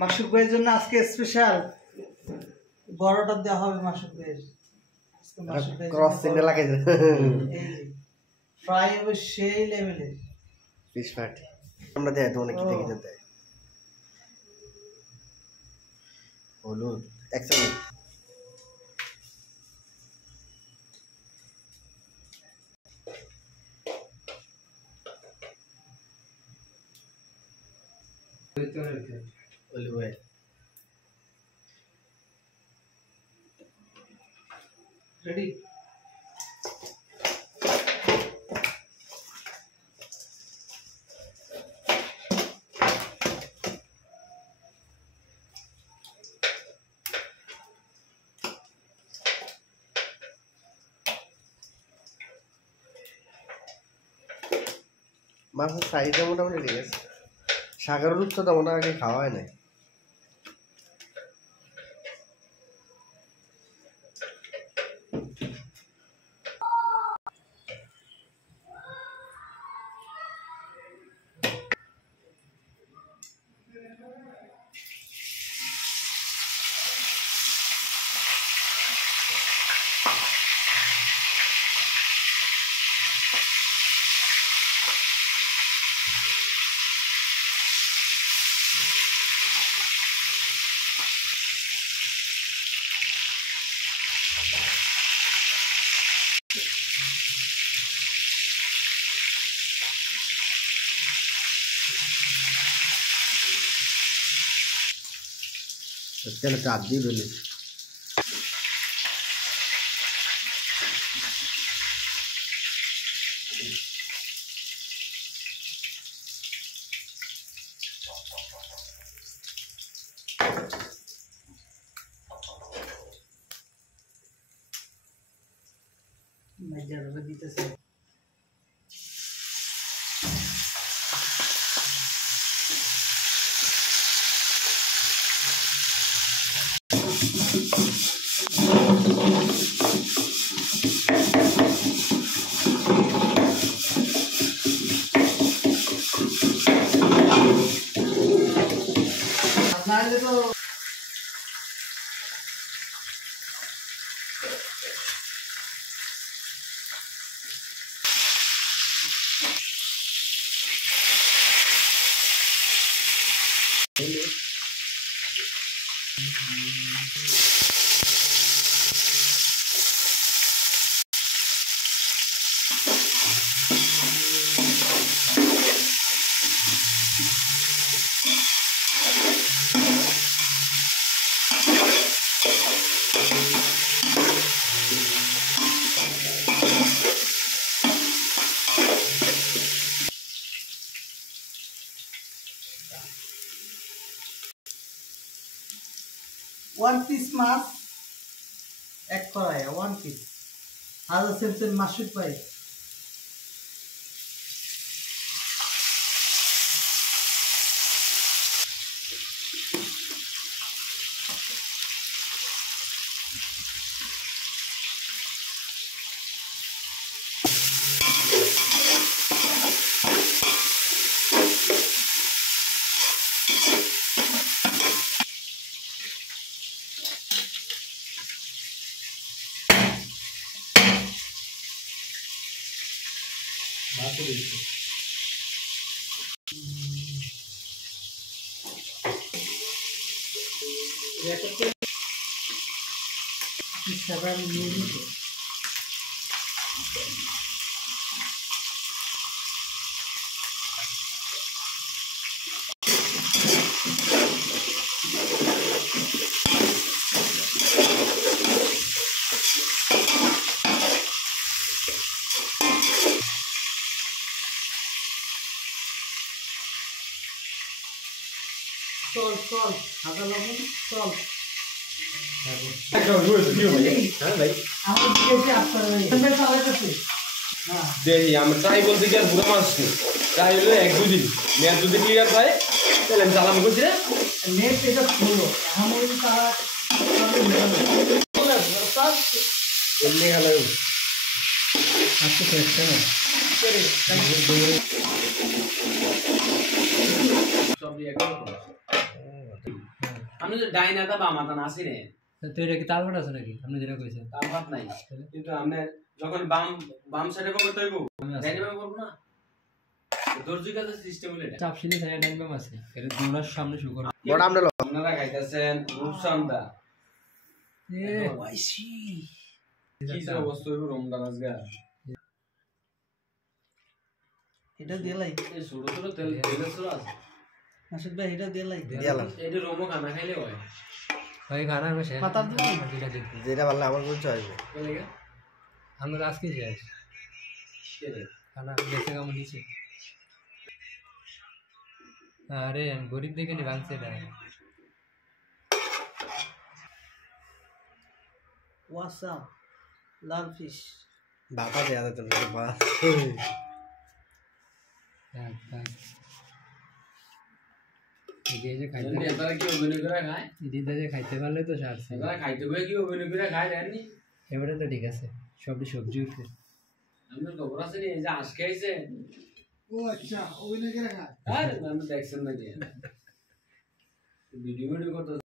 মাসুক ভাইয়ের জন্য আজকে স্পেশাল বড়টা দেওয়া হবে মাসুক ভাইয়ের। আজকে মাসুক ভাইয়ের ক্রস চিহ্ন লাগাই দে। এই যে ফ্রাই হবে সেই লেভেলের ফিশ ফ্যাটি আমরা দেয় তো অনেক কি দেখে দেয় হলুদ এক চামচ অলিভ অয়েল রেডি। মাছের সাইজটা মোটামুটি ঠিক আছে। সাগরের উচ্চতা মনে আগে খাওয়া হয় নাই। তেলে চাপ দিয়ে দিলে মজাটা দিতেছে আপনাদের তো ওয়ান পিস মাছ এক কড়াই ওয়ান পিস হাজার সেমসেন মাসুক ভাই সেভেন মিনিট চল চল সাদা লবণ চল ট্রাই বলতে কি আর বুড়ো মাছ ট্রাই হলো এক দুদিন মেয়াদ যদি ক্লিয়ার পায় তাহলে আমি চালাম করছি রে নেট এটা হলো আমার তারা এমনি গেলে আজকে চেষ্টা না সব দিয়ে আপনি যে ডাইনাটা বা মাথা আসি রে তো এটা কি তালভাট আছে নাকি আপনি যেটা কইছেন? তার ভাত নাই কিন্তু আপনি যখন বাম সাইডে করতে হইব আমি আছি। ডাইনে করব না দর্জি কাছে সিস্টেম হলো এটা চাপশিলি সাইড ডাইন বাম আছে এটা দুনার সামনে শুরু করো। বড় আমরা আপনারা খাইতেছেন রূপসান্দা এ কি যে অবস্থা হইব রমজান আজকে এটা দিলাই এই ছোট ছোট তেল ছোট আছে মাসুদ ভাই এটা দিলাই দিয়ালাম এটা রোমো খানা খাইলে হয় ভাই খানা আমি শেষ পাতার দিন? যেটা দেখি যেটা ভালো আমার বলতে হইবে কে লাগে আমরা আজকে শেষ কে রে খানা গেছে কেমন নিচে আরে আমি গরিব দেখে নি ভাঙছে এটা ওয়াসা লাল ফিশ বাতা দেয়া যেত না বা থাক থাক এই যে খাইতে এটারা কি অভিনয় করে খায় দিদা যে খাইতে পারলে তো সারছে এটারা খাইতে গিয়ে কি অভিনয় করে খায় জানি এবারে তো ঠিক আছে সবই সবজি উঠে আপনার খবর আছে নি এই যে আজকে আইছে ও আচ্ছা ওই না করে খা আরে আমি দেখছেন না কি ভিডিও করতে